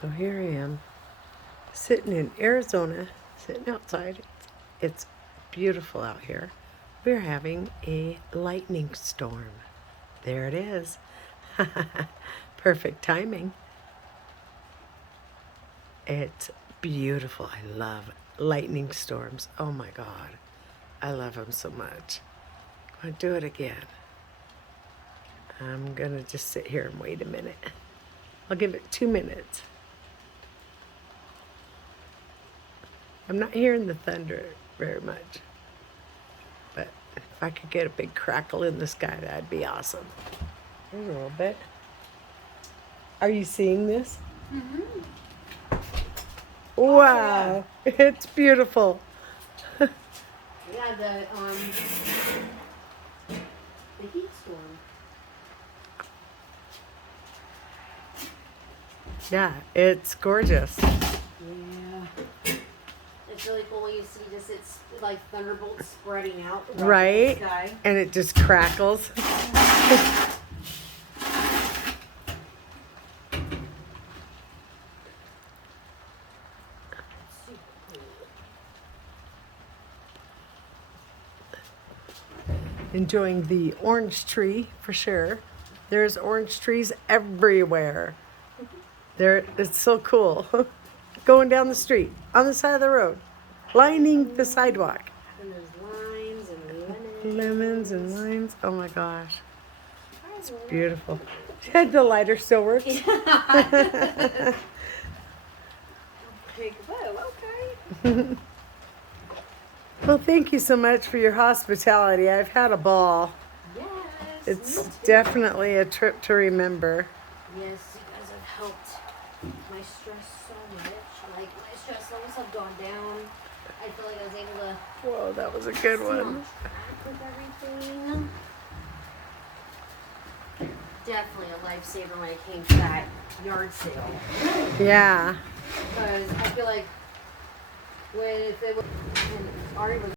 So here I am, sitting in Arizona, sitting outside. It's beautiful out here. We're having a lightning storm. There it is. Perfect timing. It's beautiful. I love lightning storms. Oh my God. I love them so much. I'm going to do it again. I'm going to just sit here and wait a minute. I'll give it 2 minutes. I'm not hearing the thunder very much, but if I could get a big crackle in the sky, that'd be awesome. There's a little bit. Are you seeing this? Mm-hmm. Wow, oh, yeah. It's beautiful. Yeah, the heat storm. Yeah, it's gorgeous. Yeah. It's really cool when you see just it's like thunderbolts spreading out right? The sky. And it just crackles. Enjoying the orange tree for sure. There's orange trees everywhere. It's so cool. Going down the street, on the side of the road, lining the sidewalk. And there's limes and lemons. Lemons and limes. Oh my gosh. It's beautiful. The lighter still works. Yeah. Whoa, okay. Well, thank you so much for your hospitality. I've had a ball. Yes. It's definitely a trip to remember. Yes, you guys have helped my stress so much. Like, my stress levels have gone down. I feel like I was able to Whoa, that was a good stay one. on track with everything. Definitely a lifesaver when it came to that yard sale. Yeah. Because I feel like if it was, and Ari was